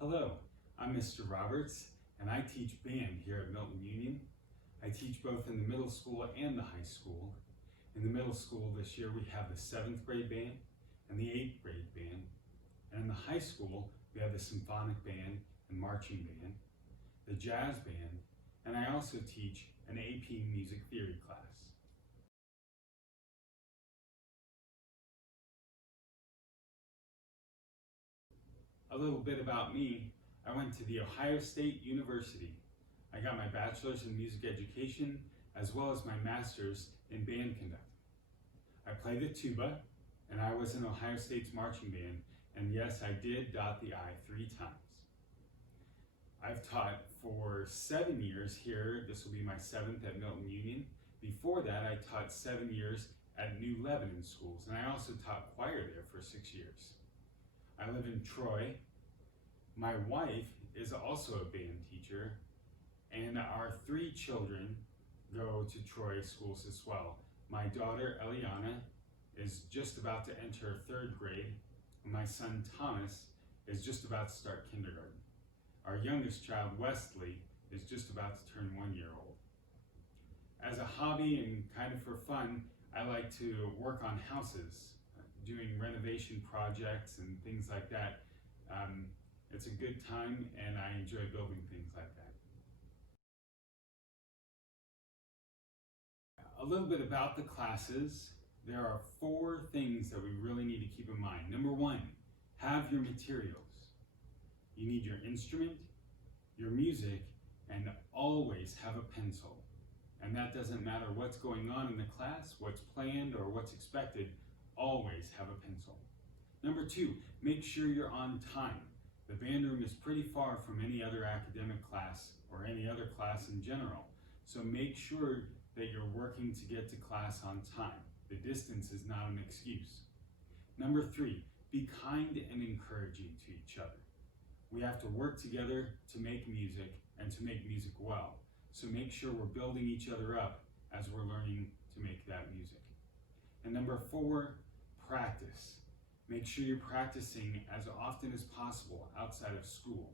Hello, I'm Mr. Roberts, and I teach band here at Milton-Union. I teach both in the middle school and the high school. In the middle school this year we have the 7th grade band and the 8th grade band. And in the high school we have the symphonic band and marching band, the jazz band, and I also teach an AP music theory class. A little bit about me. I went to the Ohio State University. I got my bachelor's in music education as well as my master's in band conducting. I play the tuba, and I was in Ohio State's marching band, and yes, I did dot the I 3 times. I've taught for 7 years here. This will be my 7th at Milton-Union. Before that, I taught 7 years at New Lebanon schools, and I also taught choir there for 6 years. I live in Troy. My wife is also a band teacher, and our 3 children go to Troy schools as well. My daughter, Eliana, is just about to enter 3rd grade, and my son, Thomas, is just about to start kindergarten. Our youngest child, Wesley, is just about to turn 1 year old. As a hobby and kind of for fun, I like to work on houses, doing renovation projects and things like that. It's a good time, and I enjoy building things like that. A little bit about the classes. There are 4 things that we really need to keep in mind. Number 1, have your materials. You need your instrument, your music, and always have a pencil. And that doesn't matter what's going on in the class, what's planned, or what's expected, always have a pencil. Number 2, make sure you're on time. The band room is pretty far from any other academic class or any other class in general. So make sure that you're working to get to class on time. The distance is not an excuse. Number 3, be kind and encouraging to each other. We have to work together to make music and to make music well. So make sure we're building each other up as we're learning to make that music. And number 4, practice. Make sure you're practicing as often as possible outside of school.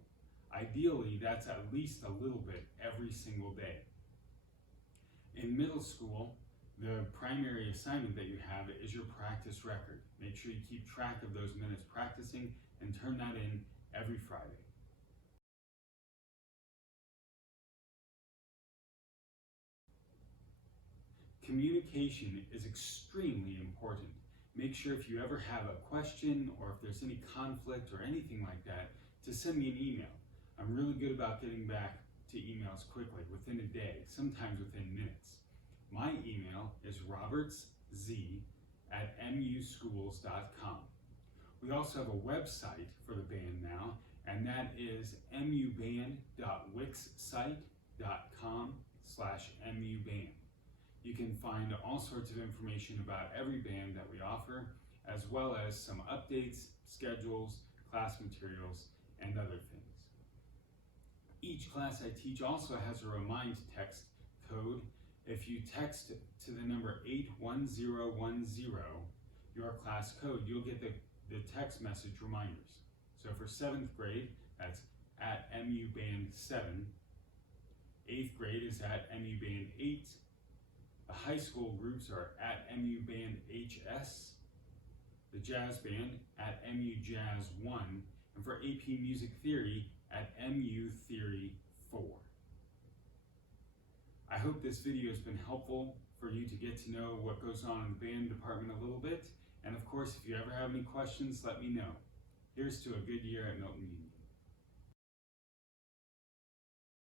Ideally, that's at least a little bit every single day. In middle school, the primary assignment that you have is your practice record. Make sure you keep track of those minutes practicing and turn that in every Friday. Communication is extremely important. Make sure if you ever have a question or if there's any conflict or anything like that, to send me an email. I'm really good about getting back to emails quickly, within a day, sometimes within minutes. My email is robertsz@muschools.com. We also have a website for the band now, and that is muband.wixsite.com/muband. You can find all sorts of information about every band that we offer, as well as some updates, schedules, class materials, and other things. Each class I teach also has a remind text code. If you text to the number 81010, your class code, you'll get the text message reminders. So for 7th grade, that's at MUBand7. 8th grade is at MUBand8. The high school groups are at MUBandHS, the jazz band at MUJazz1, and for AP Music Theory at MUTheory4. I hope this video has been helpful for you to get to know what goes on in the band department a little bit, and of course, if you ever have any questions, let me know. Here's to a good year at Milton-Union.